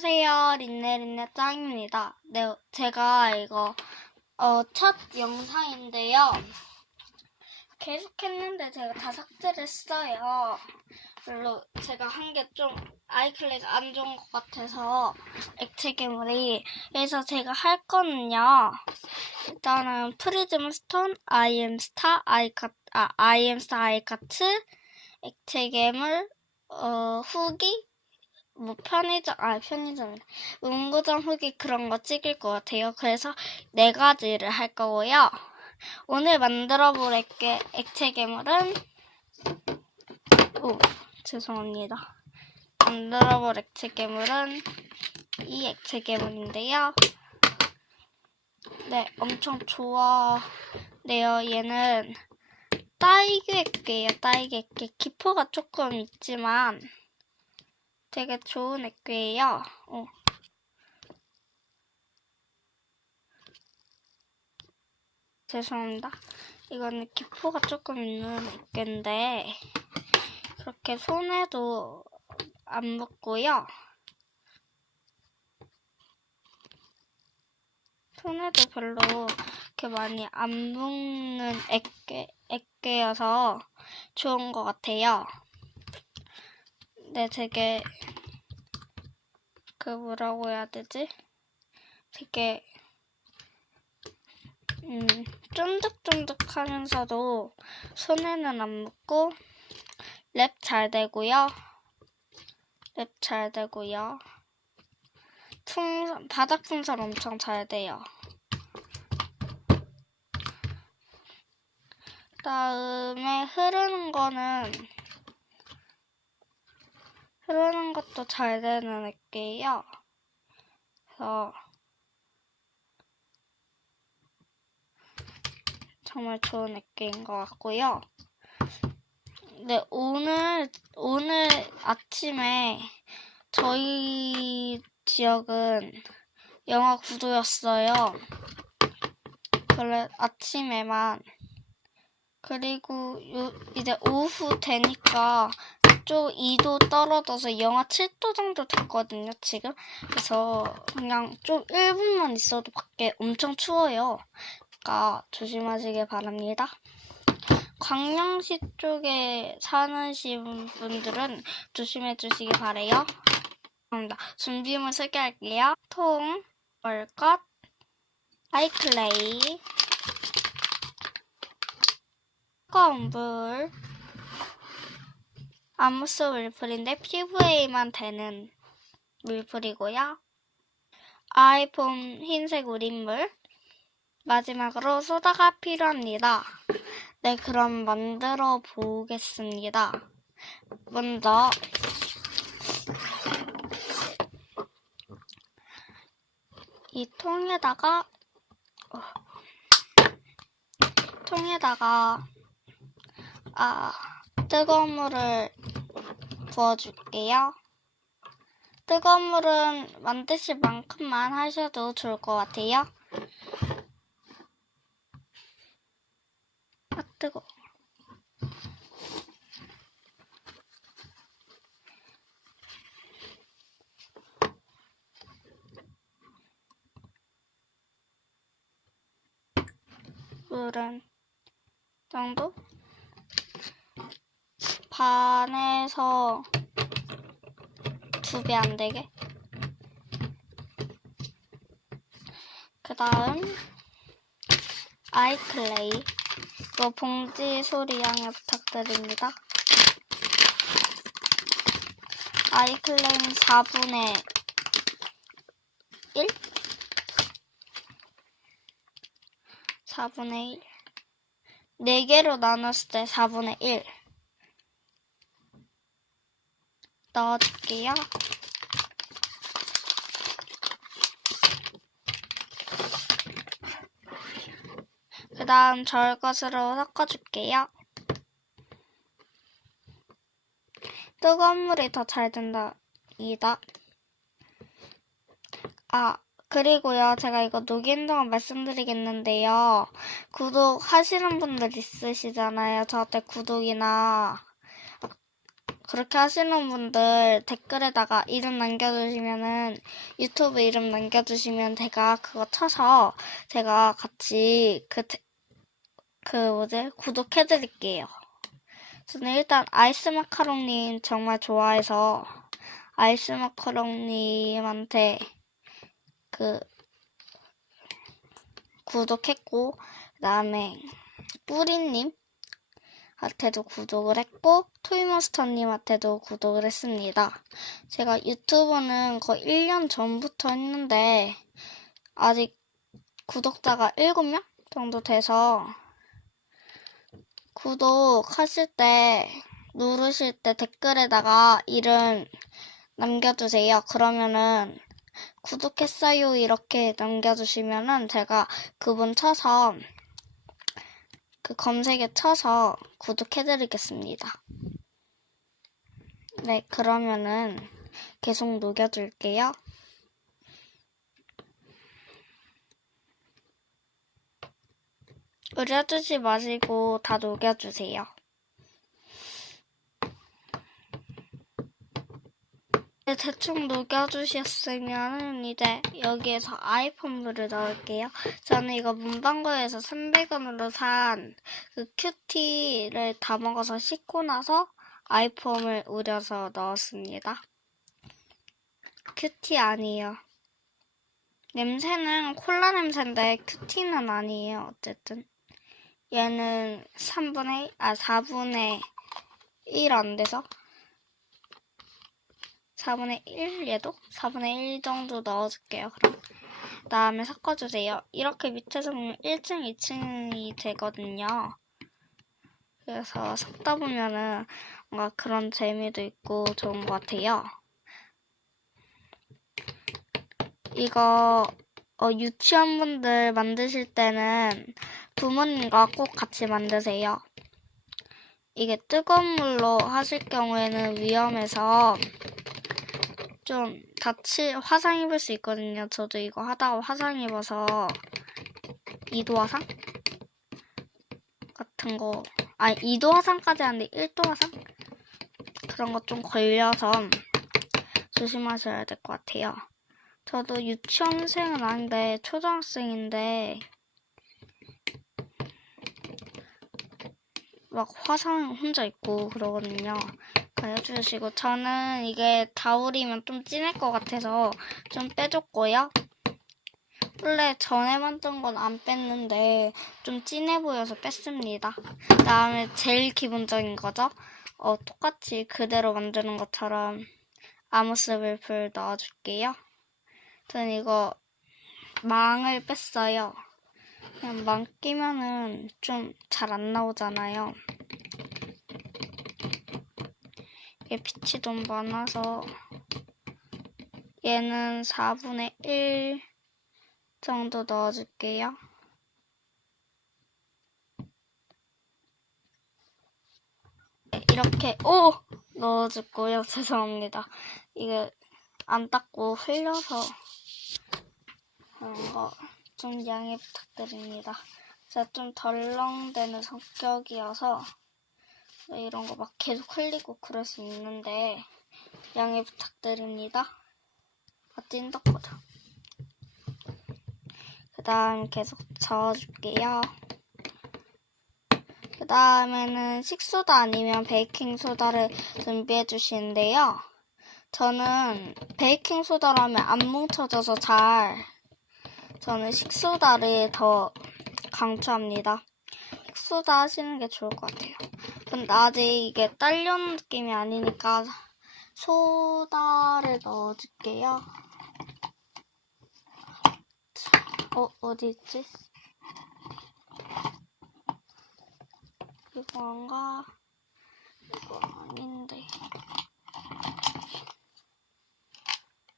안녕하세요. 린네린네 짱입니다. 네, 제가 이거, 어, 첫 영상인데요. 계속 했는데 제가 다 삭제를 했어요. 별로 제가 한 게 좀 아이클레가 안 좋은 것 같아서 액체 괴물이. 그래서 제가 할 거는요. 일단은 프리즘 스톤, 아이엠 스타, 아이카, 아, 아이엠 스타 아이카트, 액체 괴물, 어, 후기, 뭐 편의점, 아 편의점, 문구점 후기 그런 거 찍을 것 같아요. 그래서 네 가지를 할 거고요. 오늘 만들어 볼 액체, 액체 괴물은 오 죄송합니다. 만들어 볼 액체 괴물은 이 액체 괴물인데요. 네, 엄청 좋아네요. 얘는 딸기 액괴예요. 딸기 액괴. 기포가 조금 있지만 되게 좋은 액괴예요. 어. 죄송합니다. 이거는 기포가 조금 있는 액괴인데 그렇게 손에도 안 묻고요. 손에도 별로 이렇게 많이 안 묻는 액괴, 액괴여서 좋은 것 같아요. 네, 되게 그 뭐라고 해야 되지? 되게 음, 쫀득쫀득하면서도 손에는 안 묻고 랩 잘 되고요. 랩 잘 되고요. 풍선, 바닥 풍선 엄청 잘 돼요. 다음에 흐르는 거는 흐르는 것도 잘 되는 액기예요. 그래서 정말 좋은 액기인 것 같고요. 네, 오늘 오늘 아침에 저희 지역은 영하 9도였어요. 그래 아침에만 그리고 요, 이제 오후 되니까 좀 2도 떨어져서 영하 7도 정도 됐거든요, 지금. 그래서 그냥 좀 1분만 있어도 밖에 엄청 추워요. 그러니까 조심하시길 바랍니다. 광양시 쪽에 사는 분들은 조심해 주시기 바래요. 감사합니다. 준비물 소개할게요. 통, 월것, 아이클레이, 뜨거운 물, 아무스 물풀인데 피부에만 되는 물풀이고요. 아이폰 흰색 우린물, 마지막으로 소다가 필요합니다. 네, 그럼 만들어 보겠습니다. 먼저 이 통에다가 어, 통에다가 아 뜨거운 물을 부어줄게요. 뜨거운 물은 만드실 만큼만 하셔도 좋을 것 같아요. 아 뜨거. 물은 정도? 반에서 두 배 안 되게. 그 다음, 아이클레이. 이거 봉지 소리 양해 부탁드립니다. 아이클레이는 4분의 1? 4분의 1. 4개로 나눴을 때 4분의 1. 넣어줄게요. 그 다음 저을 것으로 섞어줄게요. 뜨거운 물이 더 잘 된다 이다. 아, 그리고요, 제가 이거 녹이는 동안 말씀드리겠는데요. 구독하시는 분들 있으시잖아요. 저한테 구독이나 그렇게 하시는 분들 댓글에다가 이름 남겨주시면은 유튜브 이름 남겨주시면 제가 그거 쳐서 제가 같이 그, 데- 그 뭐지 구독해드릴게요. 저는 일단 아이스 마카롱님 정말 좋아해서 아이스 마카롱님한테 그 구독했고 그다음에 뿌리님 한테도 구독을 했고 토이몬스터님한테도 구독을 했습니다. 제가 유튜브는 거의 1년 전부터 했는데 아직 구독자가 7명 정도 돼서 구독하실 때 누르실 때 댓글에다가 이름 남겨주세요. 그러면은 구독했어요 이렇게 남겨주시면은 제가 그분 쳐서 그 검색에 쳐서 구독해드리겠습니다. 네, 그러면은 계속 녹여줄게요. 으려주지 마시고 다 녹여주세요. 대충 녹여주셨으면 이제 여기에서 아이폰 물을 넣을게요. 저는 이거 문방구에서 300원으로 산 그 큐티를 다 먹어서 씻고 나서 아이폰을 우려서 넣었습니다. 큐티 아니에요. 냄새는 콜라 냄새인데 큐티는 아니에요. 어쨌든 얘는 3분의 아 4분의 1 안 돼서 4분의 1 얘도 4분의 1 정도 넣어줄게요. 그럼 그 다음에 섞어주세요. 이렇게 밑에서 보면 1층, 2층이 되거든요. 그래서 섞다 보면은 뭔가 그런 재미도 있고 좋은 것 같아요. 이거 어, 유치원 분들 만드실 때는 부모님과 꼭 같이 만드세요. 이게 뜨거운 물로 하실 경우에는 위험해서 좀 다치 화상 입을 수 있거든요. 저도 이거 하다가 화상 입어서 이도 화상 같은 거 아니 2도 화상까지 하는데 1도 화상 그런 거 좀 걸려서 조심하셔야 될 것 같아요. 저도 유치원생은 아닌데 초등학생인데 막 화상 혼자 있고 그러거든요. 해주시고 저는 이게 다우리면 좀 진할 것 같아서 좀 빼줬고요. 원래 전에 만든 건 안 뺐는데 좀 진해 보여서 뺐습니다. 그 다음에 제일 기본적인 거죠. 어, 똑같이 그대로 만드는 것처럼 아모스블풀 넣어줄게요. 전 이거 망을 뺐어요. 그냥 망 끼면은 좀 잘 안 나오잖아요. 얘 빛이 너무 많아서 얘는 4분의 1 정도 넣어줄게요. 네, 이렇게 오 넣어줬고요. 죄송합니다. 이게 안 닦고 흘려서 그런 거 좀 양해 부탁드립니다. 제가 좀 덜렁대는 성격이어서 이런 거 막 계속 흘리고 그럴 수 있는데 양해 부탁드립니다. 아 찐덕거려. 그 다음 계속 저어줄게요. 그 다음에는 식소다 아니면 베이킹소다를 준비해 주시는데요. 저는 베이킹소다로 하면 안 뭉쳐져서 잘 저는 식소다를 더 강추합니다. 식소다 하시는 게 좋을 것 같아요. 근데 아직 이게 딸려는 느낌이 아니니까 소다를 넣어줄게요. 어, 어디 있지? 이건가? 이거 아닌데.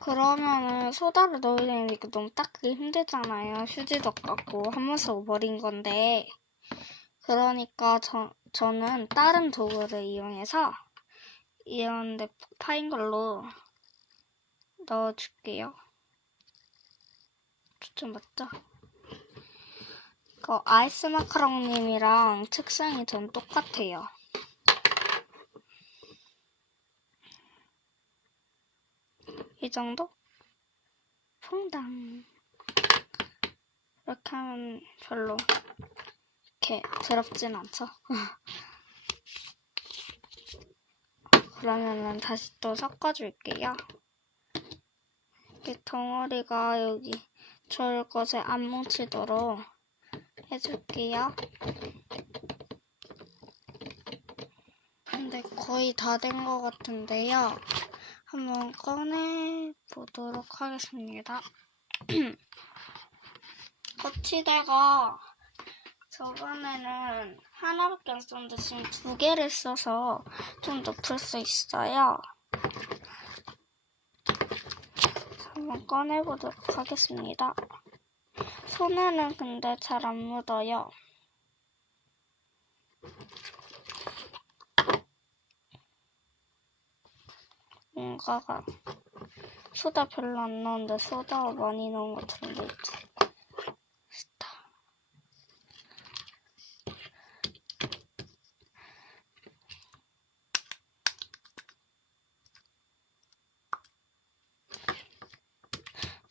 그러면은 소다를 넣어야 되니까 너무 닦기 힘들잖아요. 휴지도 같고 한번 쓰고 버린 건데. 그러니까 저, 저는 다른 도구를 이용해서 이런데 파인 걸로 넣어줄게요. 좋죠, 맞죠? 그 아이스 마카롱님이랑 특성이 전 똑같아요. 이 정도? 퐁당. 이렇게 하면 별로 이렇게 더럽진 않죠? 그러면은 다시 또 섞어줄게요. 이 덩어리가 여기 좋을 것에 안 뭉치도록 해줄게요. 근데 거의 다 된 것 같은데요. 한번 꺼내 보도록 하겠습니다. 거치대가 저번에는 하나밖에 안 썼는데 지금 두 개를 써서 좀 높을 수 있어요. 한번 꺼내보도록 하겠습니다. 손에는 근데 잘 안 묻어요. 뭔가가 소다 별로 안 넣었는데 소다 많이 넣은 것처럼 돼 있지. 스타.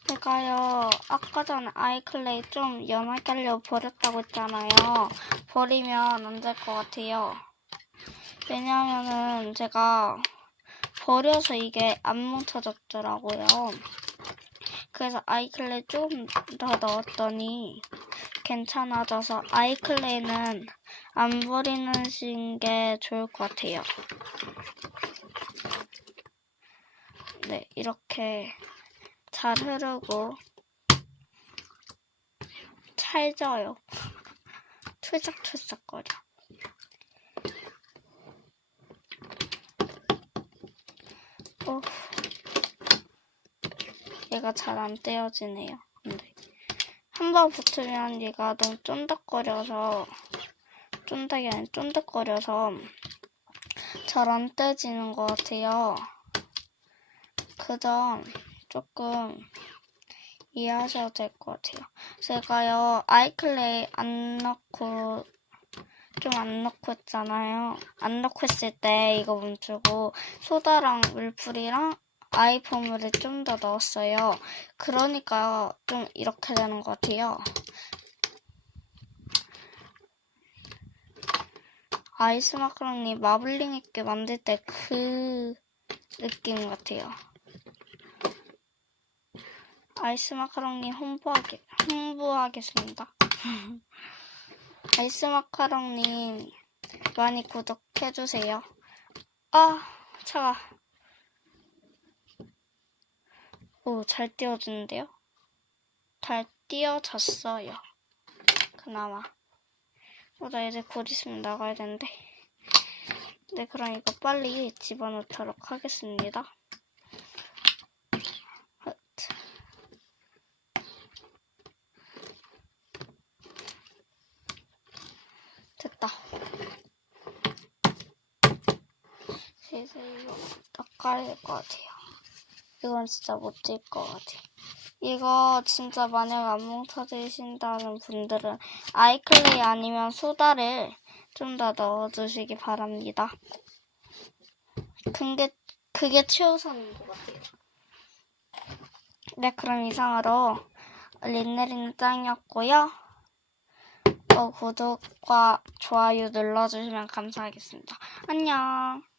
제가요, 아까 전에 아이클레이 좀 연하게 하려고 버렸다고 했잖아요. 버리면 안 될 것 같아요. 왜냐면은 제가 버려서 이게 안 뭉쳐졌더라고요. 그래서 아이클레이 좀더 넣었더니 괜찮아져서 아이클레이는 안 버리는 게 좋을 것 같아요. 네, 이렇게 잘 흐르고 찰져요. 투석투석거려. 어. 얘가 잘 안 떼어지네요. 근데 한 번 붙으면 얘가 너무 쫀득거려서 쫀득이 아니라 쫀득거려서 잘 안 떼지는 것 같아요. 그 점 조금 이해하셔도 될것 같아요. 제가요 아이클레이 안 넣고 좀 안 넣고 했잖아요. 안 넣고 했을 때 이거 멈추고 소다랑 물풀이랑 아이포물을 좀 더 넣었어요. 그러니까 좀 이렇게 되는 것 같아요. 아이스 마카롱이 마블링 있게 만들 때 그 느낌 같아요. 아이스 마카롱님 홍보하게, 홍보하겠습니다. 아이스 마카롱님 많이 구독해주세요. 아, 차가. 오, 잘 띄워주는데요? 잘 띄워졌어요. 그나마. 어, 나 이제 곧 있으면 나가야 되는데. 네, 그럼 이거 빨리 집어넣도록 하겠습니다. 하트. 됐다. 슬슬 이거 닦아야 될 것 같아요. 이건 진짜 못찔것 같아요. 이거 진짜 만약 안 뭉쳐지신다는 분들은 아이클레이 아니면 소다를 좀 더 넣어주시기 바랍니다. 그게, 그게 최우선인 것 같아요. 네, 그럼 이상으로 린네린 짱이었고요. 어, 구독과 좋아요 눌러주시면 감사하겠습니다. 안녕.